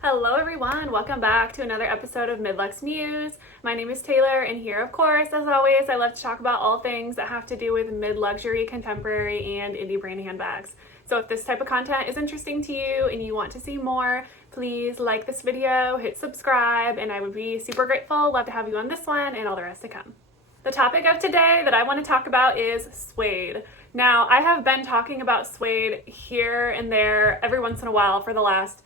Hello everyone, welcome back to another episode of Midluxemuse. My name is Taylor, and here, of course, as always, I love to talk about all things that have to do with mid-luxury, contemporary, and indie brand handbags. So if this type of content is interesting to you and you want to see more, please like this video, hit subscribe, and I would be super grateful. Love to have you on this one and all the rest to come. The topic of today that I want to talk about is Suede. Now, I have been talking about Suede here and there every once in a while for the last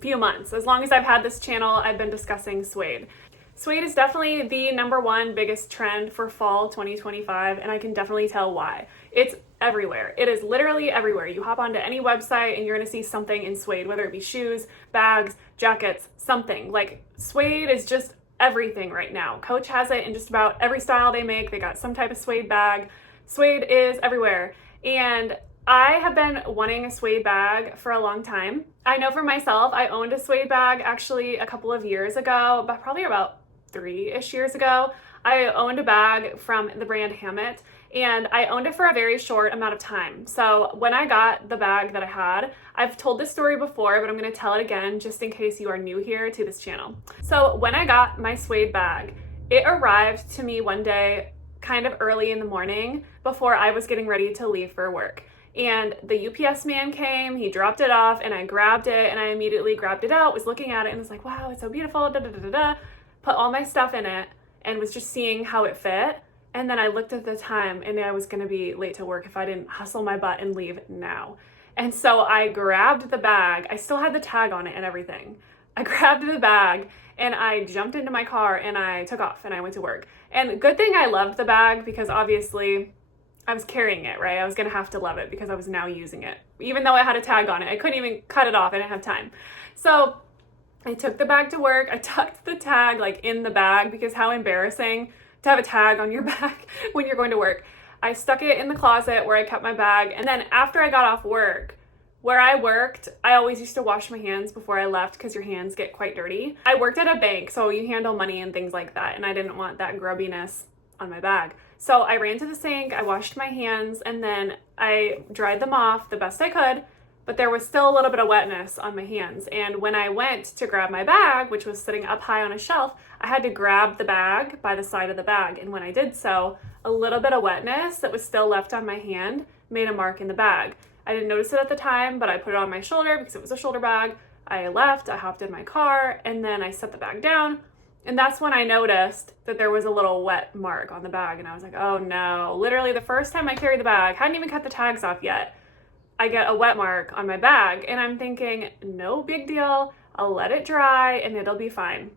few months. As long as I've had this channel, I've been discussing Suede. Suede is definitely the number one biggest trend for fall 2025, and I can definitely tell why. It's everywhere. It is literally everywhere. You hop onto any website and you're gonna see something in Suede, whether it be shoes, bags, jackets, something. Like, Suede is just everything right now. Coach has it in just about every style they make. They got some type of Suede bag. Suede is everywhere. And I have been wanting a Suede bag for a long time. I know for myself, I owned a Suede bag actually a couple of years ago, but probably about 3-ish years ago. I owned a bag from the brand Hammett, and I owned it for a very short amount of time. So when I got the bag that I had, I've told this story before, but I'm gonna tell it again just in case you are new here to this channel. So when I got my Suede bag, it arrived to me one day kind of early in the morning before I was getting ready to leave for work. And the UPS man came, he dropped it off, and I grabbed it, and I immediately grabbed it out, was looking at it, and was like, wow, it's so beautiful, da da da da da. Put all my stuff in it, and was just seeing how it fit. And then I looked at the time, and I was gonna be late to work if I didn't hustle my butt and leave now. And so I grabbed the bag. I still had the tag on it and everything. I grabbed the bag, and I jumped into my car, and I took off, and I went to work. And good thing I loved the bag, because obviously I was carrying it, right? I was gonna have to love it because I was now using it. Even though I had a tag on it, I couldn't even cut it off, I didn't have time. So I took the bag to work. I tucked the tag like in the bag, because how embarrassing to have a tag on your back when you're going to work. I stuck it in the closet where I kept my bag, and then after I got off work, where I worked, I always used to wash my hands before I left because your hands get quite dirty. I worked at a bank, so you handle money and things like that, and I didn't want that grubbiness on my bag. So I ran to the sink, I washed my hands, and then I dried them off the best I could, but there was still a little bit of wetness on my hands. And when I went to grab my bag, which was sitting up high on a shelf, I had to grab the bag by the side of the bag. And when I did so, a little bit of wetness that was still left on my hand made a mark in the bag. I didn't notice it at the time, but I put it on my shoulder because it was a shoulder bag. I left, I hopped in my car, and then I set the bag down. And that's when I noticed that there was a little wet mark on the bag, and I was like, oh no. Literally the first time I carried the bag, hadn't even cut the tags off yet, I get a wet mark on my bag, and I'm thinking, no big deal, I'll let it dry and it'll be fine.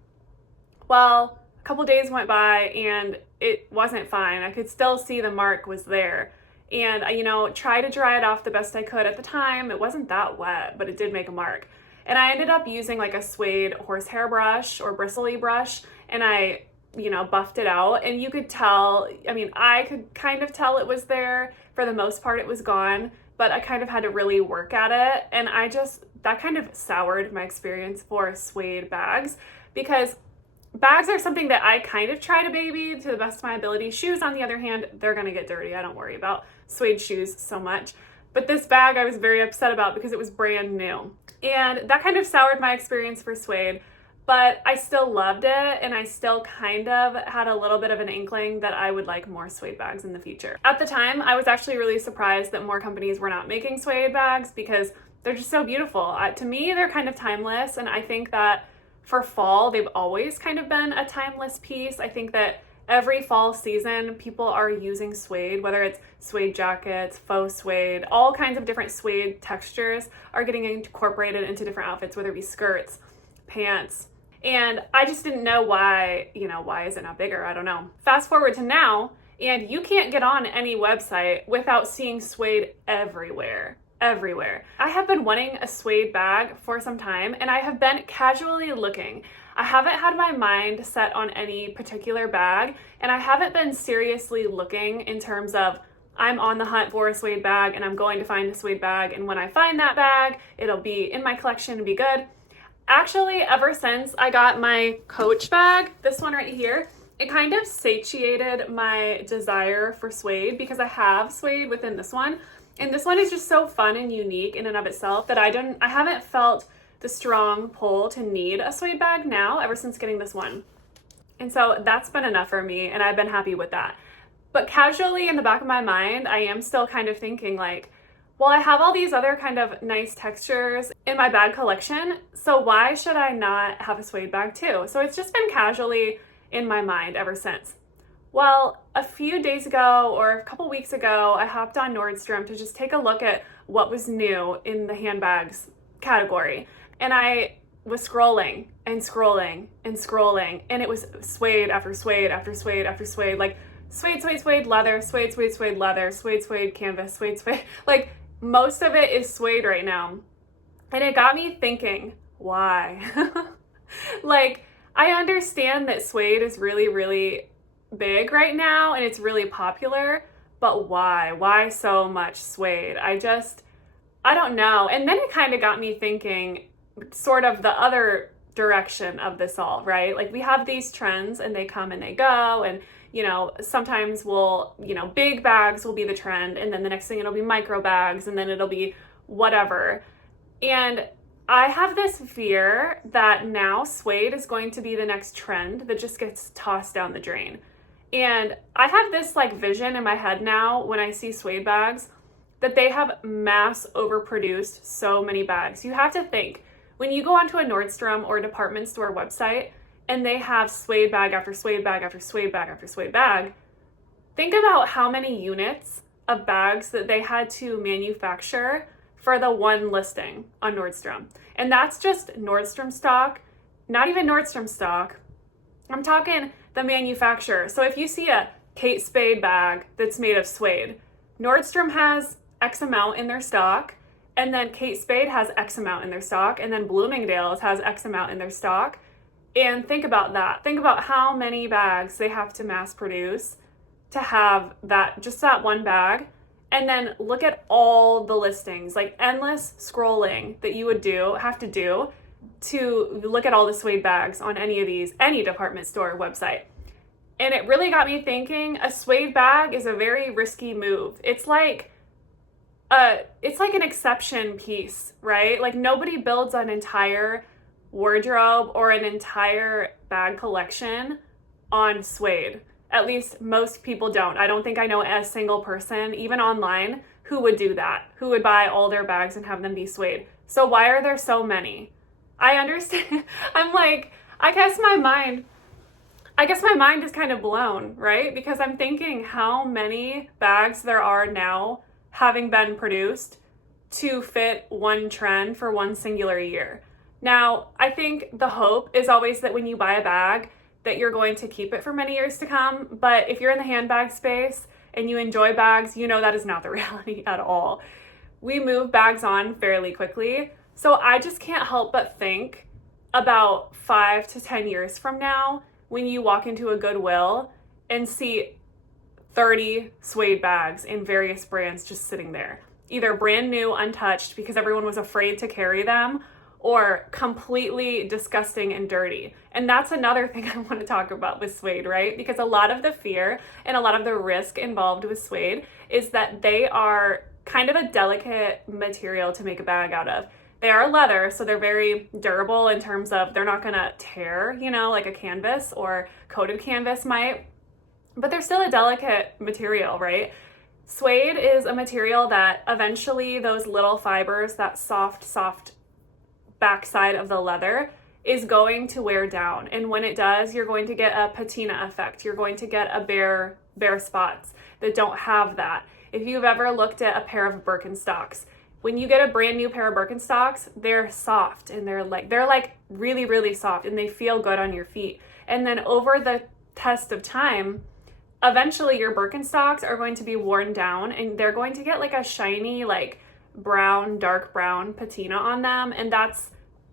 Well, a couple days went by and it wasn't fine. I could still see the mark was there. And I, tried to dry it off the best I could. At the time, it wasn't that wet, but it did make a mark. And I ended up using like a Suede horsehair brush or bristly brush, and I, buffed it out. And you could tell, I could kind of tell it was there. For the most part, it was gone, but I kind of had to really work at it. And that kind of soured my experience for Suede bags, because bags are something that I kind of try to baby to the best of my ability. Shoes, on the other hand, they're gonna get dirty. I don't worry about Suede shoes so much. But this bag I was very upset about because it was brand new. And that kind of soured my experience for Suede, but I still loved it, and I still kind of had a little bit of an inkling that I would like more Suede bags in the future. At the time, I was actually really surprised that more companies were not making Suede bags because they're just so beautiful. To me, they're kind of timeless, and I think that for fall, they've always kind of been a timeless piece. I think that every fall season, people are using Suede, whether it's Suede jackets, faux Suede, all kinds of different Suede textures are getting incorporated into different outfits, whether it be skirts, pants. And I just didn't know why is it not bigger? I don't know. Fast forward to now, and you can't get on any website without seeing Suede everywhere. I have been wanting a Suede bag for some time, and I have been casually looking. I haven't had my mind set on any particular bag, and I haven't been seriously looking in terms of I'm on the hunt for a Suede bag and I'm going to find a Suede bag, and when I find that bag, it'll be in my collection and be good. Actually, ever since I got my Coach bag, this one right here, it kind of satiated my desire for Suede, because I have Suede within this one. And this one is just so fun and unique in and of itself that I haven't felt the strong pull to need a suede bag now ever since getting this one. And so that's been enough for me, and I've been happy with that. But casually in the back of my mind, I am still kind of thinking like, well, I have all these other kind of nice textures in my bag collection, so why should I not have a suede bag too? So it's just been casually in my mind ever since. Well, a few days ago or a couple weeks ago, I hopped on Nordstrom to just take a look at what was new in the handbags category. And I was scrolling and scrolling and scrolling, and it was suede after suede after suede after suede, like suede, suede, suede, leather, suede, suede, suede, leather, suede, suede, canvas, suede, suede. Like most of it is suede right now. And it got me thinking, why? Like, I understand that suede is really, really big right now and it's really popular, but why? Why so much suede? I don't know. And then it kind of got me thinking sort of the other direction of this all, right? Like we have these trends and they come and they go, and sometimes big bags will be the trend, and then the next thing it'll be micro bags, and then it'll be whatever. And I have this fear that now suede is going to be the next trend that just gets tossed down the drain. And I have this like vision in my head now when I see suede bags that they have mass overproduced so many bags. You have to think, when you go onto a Nordstrom or a department store website and they have suede bag after suede bag after suede bag after suede bag, think about how many units of bags that they had to manufacture for the one listing on Nordstrom. And that's just Nordstrom stock, not even Nordstrom stock. I'm talking the manufacturer. So if you see a Kate Spade bag that's made of suede, Nordstrom has X amount in their stock, and then Kate Spade has X amount in their stock, and then Bloomingdale's has X amount in their stock. And think about that. Think about how many bags they have to mass produce to have just that one bag. And then look at all the listings, like endless scrolling that you would have to do to look at all the suede bags on any department store website. And it really got me thinking, a suede bag is a very risky move. It's like an exception piece, right? Like nobody builds an entire wardrobe or an entire bag collection on suede. At least most people don't. I don't think I know a single person, even online, who would do that, who would buy all their bags and have them be suede. So why are there so many? I understand. I'm like, I guess my mind is kind of blown, right? Because I'm thinking how many bags there are now having been produced to fit one trend for one singular year. Now, I think the hope is always that when you buy a bag, that you're going to keep it for many years to come. But if you're in the handbag space and you enjoy bags, that is not the reality at all. We move bags on fairly quickly. So I just can't help but think about 5 to 10 years from now when you walk into a Goodwill and see 30 suede bags in various brands just sitting there, either brand new, untouched because everyone was afraid to carry them, or completely disgusting and dirty. And that's another thing I want to talk about with suede, right? Because a lot of the fear and a lot of the risk involved with suede is that they are kind of a delicate material to make a bag out of. They are leather, so they're very durable in terms of they're not gonna tear, like a canvas or coated canvas might, but they're still a delicate material, right? Suede is a material that eventually those little fibers, that soft backside of the leather, is going to wear down. And when it does, you're going to get a patina effect. You're going to get a bare spots that don't have that. If you've ever looked at a pair of Birkenstocks, when you get a brand new pair of Birkenstocks, they're soft and they're like really, really soft and they feel good on your feet. And then over the test of time, eventually your Birkenstocks are going to be worn down and they're going to get like a shiny, like dark brown patina on them. And that's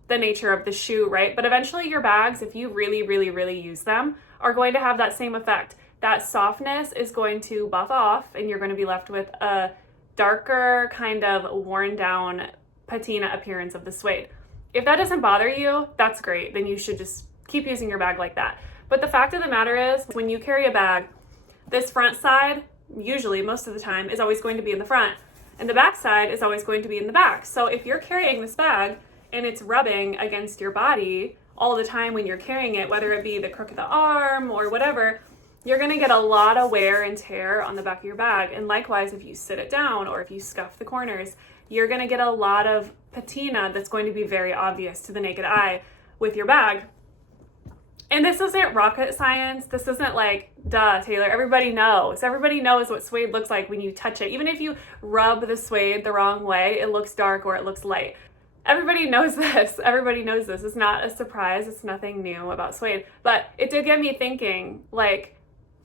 the nature of the shoe, right? But eventually your bags, if you really, really, really use them, are going to have that same effect. That softness is going to buff off and you're going to be left with a darker kind of worn down patina appearance of the suede. If that doesn't bother you, that's great. Then you should just keep using your bag like that. But the fact of the matter is, when you carry a bag, this front side, usually most of the time, is always going to be in the front. And the back side is always going to be in the back. So if you're carrying this bag and it's rubbing against your body all the time when you're carrying it, whether it be the crook of the arm or whatever, you're gonna get a lot of wear and tear on the back of your bag. And likewise, if you sit it down or if you scuff the corners, you're gonna get a lot of patina that's going to be very obvious to the naked eye with your bag. And this isn't rocket science. This isn't like, duh, Taylor, everybody knows. Everybody knows what suede looks like when you touch it. Even if you rub the suede the wrong way, it looks dark or it looks light. Everybody knows this. Everybody knows this. It's not a surprise. It's nothing new about suede. But it did get me thinking, like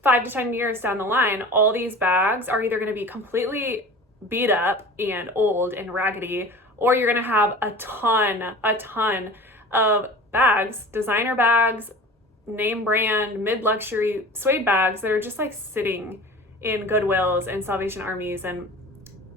5 to 10 years down the line, all these bags are either going to be completely beat up and old and raggedy, or you're going to have a ton of bags, designer bags, name brand, mid-luxury suede bags that are just like sitting in Goodwills and Salvation Armies and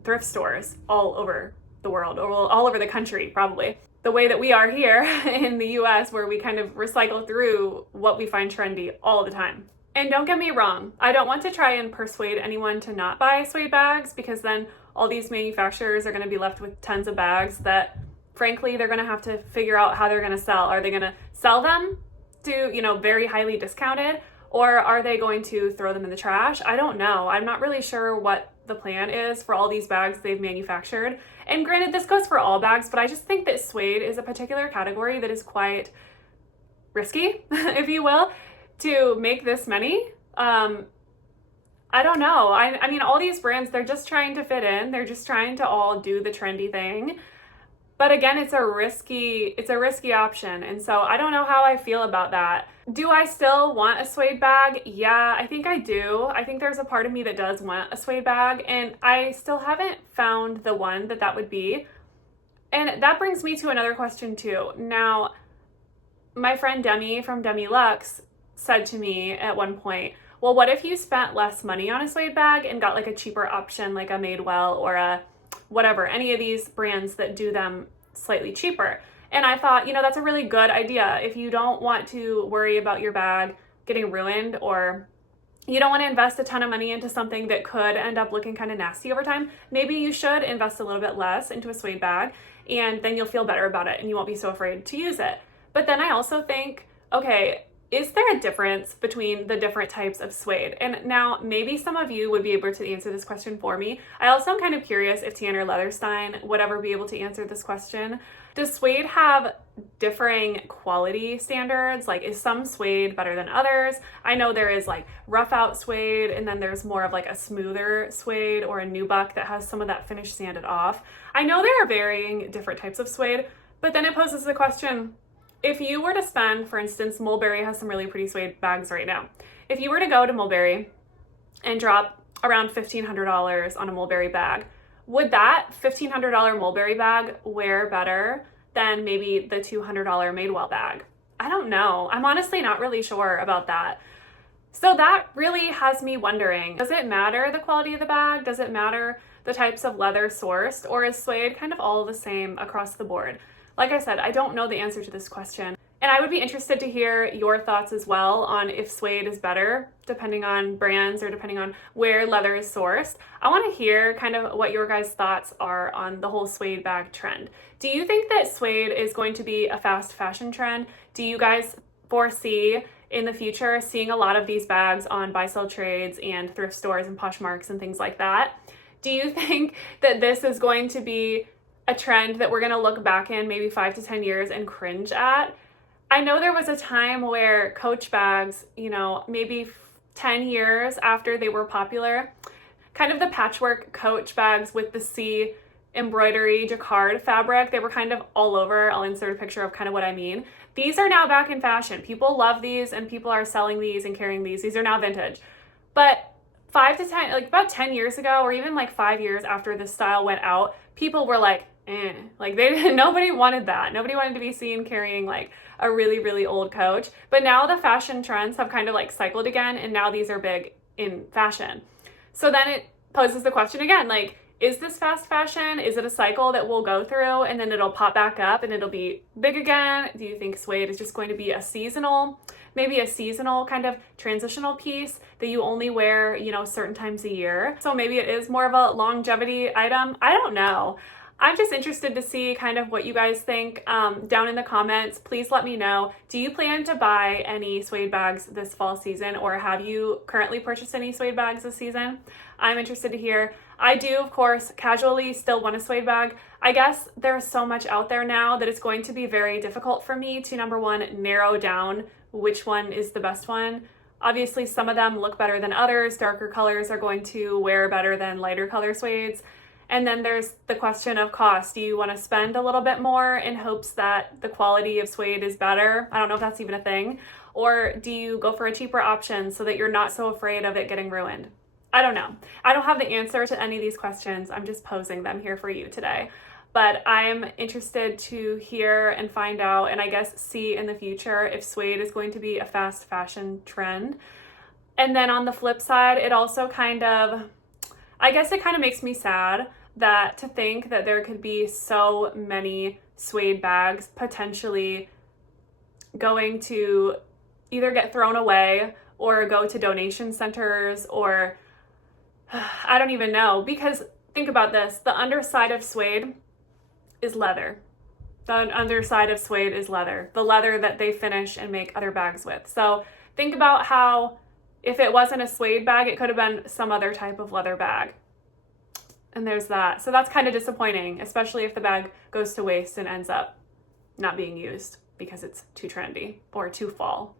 thrift stores all over the world, or all over the country probably. The way that we are here in the US, where we kind of recycle through what we find trendy all the time. And don't get me wrong, I don't want to try and persuade anyone to not buy suede bags, because then all these manufacturers are going to be left with tons of bags that frankly they're going to have to figure out how they're going to sell. Are they going to sell them to, very highly discounted, or are they going to throw them in the trash? I don't know. I'm not really sure what the plan is for all these bags they've manufactured. And granted, this goes for all bags, but I just think that suede is a particular category that is quite risky, if you will, to make this many. I don't know. I mean, all these brands, they're just trying to fit in. They're just trying to all do the trendy thing. But again, it's a risky option. And so I don't know how I feel about that. Do I still want a suede bag? Yeah, I think I do. I think there's a part of me that does want a suede bag, and I still haven't found the one that would be. And that brings me to another question too. Now, my friend Demi from Demi Lux said to me at one point, well, what if you spent less money on a suede bag and got like a cheaper option, like a Madewell or a whatever, any of these brands that do them slightly cheaper? And I thought, that's a really good idea. If you don't want to worry about your bag getting ruined, or you don't want to invest a ton of money into something that could end up looking kind of nasty over time, maybe you should invest a little bit less into a suede bag, and then you'll feel better about it and you won't be so afraid to use it. But then I also think, okay, is there a difference between the different types of suede? And now maybe some of you would be able to answer this question for me. I also am kind of curious if Tanner Leatherstein would ever be able to answer this question. Does suede have differing quality standards? Like, is some suede better than others? I know there is like rough out suede, and then there's more of like a smoother suede or a nubuck that has some of that finish sanded off. I know there are varying different types of suede, but then it poses the question, if you were to spend, for instance, Mulberry has some really pretty suede bags right now. If you were to go to Mulberry and drop around $1,500 on a Mulberry bag, would that $1,500 Mulberry bag wear better than maybe the $200 Madewell bag? I don't know. I'm honestly not really sure about that. So that really has me wondering, does it matter the quality of the bag? Does it matter the types of leather sourced? Or is suede kind of all the same across the board? Like I said, I don't know the answer to this question. And I would be interested to hear your thoughts as well on if suede is better, depending on brands or depending on where leather is sourced. I want to hear kind of what your guys' thoughts are on the whole suede bag trend. Do you think that suede is going to be a fast fashion trend? Do you guys foresee in the future seeing a lot of these bags on buy-sell trades and thrift stores and Poshmarks and things like that? Do you think that this is going to be a trend that we're going to look back in maybe 5 to 10 years and cringe at? I know there was a time where Coach bags, maybe 10 years after they were popular, kind of the patchwork Coach bags with the C embroidery jacquard fabric, they were kind of all over. I'll insert a picture of kind of what I mean. These are now back in fashion. People love these and people are selling these and carrying these. These are now vintage. But 5 to 10, like about 10 years ago, or even like 5 years after this style went out, people were like, like nobody wanted that. Nobody wanted to be seen carrying like a really, really old Coach. But now the fashion trends have kind of like cycled again, and now these are big in fashion. So then it poses the question again, like, is this fast fashion? Is it a cycle that we'll go through and then it'll pop back up and it'll be big again? Do you think suede is just going to be maybe a seasonal kind of transitional piece that you only wear, certain times a year? So maybe it is more of a longevity item. I don't know. I'm just interested to see kind of what you guys think down in the comments. Please let me know. Do you plan to buy any Suede bags this fall season, or have you currently purchased any Suede bags this season? I'm interested to hear. I do, of course, casually still want a Suede bag. I guess there's so much out there now that it's going to be very difficult for me to, number one, narrow down which one is the best one. Obviously, some of them look better than others. Darker colors are going to wear better than lighter color suedes. And then there's the question of cost. Do you want to spend a little bit more in hopes that the quality of suede is better? I don't know if that's even a thing. Or do you go for a cheaper option so that you're not so afraid of it getting ruined? I don't know. I don't have the answer to any of these questions. I'm just posing them here for you today. But I'm interested to hear and find out, and I guess see in the future if suede is going to be a fast fashion trend. And then on the flip side, it also I guess it kind of makes me sad that to think that there could be so many suede bags potentially going to either get thrown away or go to donation centers, or I don't even know. Because think about this, the underside of suede is leather. The underside of suede is leather, the leather that they finish and make other bags with. So think about how if it wasn't a suede bag, it could have been some other type of leather bag. And there's that. So that's kind of disappointing, especially if the bag goes to waste and ends up not being used because it's too trendy or too fall.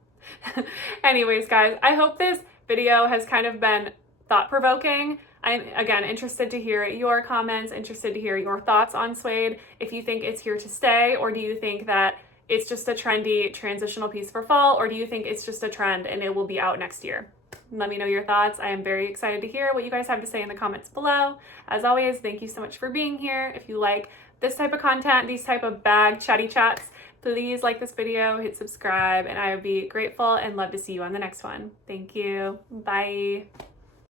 Anyways, guys, I hope this video has kind of been thought-provoking. I'm, again, interested to hear your comments, interested to hear your thoughts on suede. If you think it's here to stay, or do you think that it's just a trendy transitional piece for fall, or do you think it's just a trend and it will be out next year? Let me know your thoughts. I am very excited to hear what you guys have to say in the comments below. As always, thank you so much for being here. If you like this type of content, these type of bag chatty chats, please like this video, hit subscribe, and I would be grateful and love to see you on the next one. Thank you. Bye.